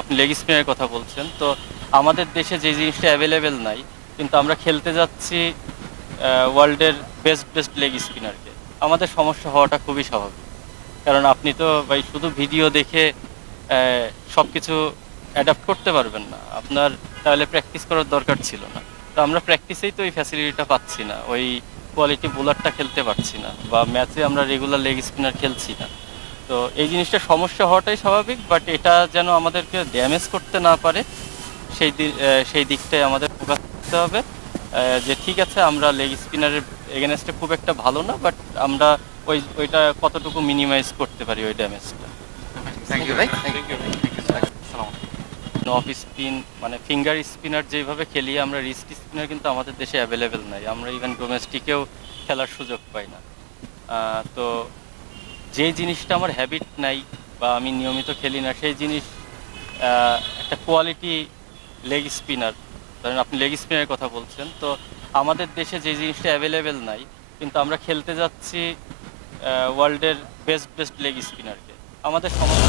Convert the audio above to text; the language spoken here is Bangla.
আপনি লেগ স্পিনের কথা বলছেন, তো আমাদের দেশে যে জিনিসটা অ্যাভেলেবেল নাই, কিন্তু আমরা খেলতে যাচ্ছি ওয়ার্ল্ডের বেস্ট বেস্ট লেগ স্পিনারকে। আমাদের সমস্যা হওয়াটা খুবই স্বাভাবিক, কারণ আপনি তো ভাই শুধু ভিডিও দেখে সব কিছু অ্যাডাপ্ট করতে পারবেন না। আপনার তাহলে প্র্যাকটিস করার দরকার ছিল না। তো আমরা প্র্যাকটিসেই তো ওই ফ্যাসিলিটিটা পাচ্ছি না, ওই কোয়ালিটি বোলারটা খেলতে পারছি না, বা ম্যাচে আমরা রেগুলার লেগ স্পিনার খেলছি না। তো এই জিনিসটা সমস্যা হওয়াটাই স্বাভাবিক, বাট এটা যেন আমাদেরকে ড্যামেজ করতে না পারে সেই দিকটাই আমাদের ফোকাস করতে হবে। যে ঠিক আছে, আমরা লেগ স্পিনারের এগেনস্টে খুব একটা ভালো না, বাট আমরা ওইটা কতটুকু মিনিমাইজ করতে পারি ওই ড্যামেজটা। থ্যাংক ইউ ভাই, থ্যাংক ইউ। আসসালামু অফ স্পিন মানে ফিঙ্গার স্পিনার যেভাবে খেলি আমরা, রিস্ট স্পিনার কিন্তু আমাদের দেশে অ্যাভেলেবেল নাই। আমরা ইভেন ডোমেস্টিকেও খেলার সুযোগ পাই না। তো যে জিনিসটা আমার হ্যাবিট নাই বা আমি নিয়মিত খেলি না, সেই জিনিস একটা কোয়ালিটি লেগ স্পিনার, ধরেন আপনি লেগ স্পিনের কথা বলছেন, তো আমাদের দেশে যে জিনিসটা অ্যাভেলেবেল নাই, কিন্তু আমরা খেলতে যাচ্ছি ওয়ার্ল্ডের বেস্ট বেস্ট লেগ স্পিনারকে। আমাদের সমস্যা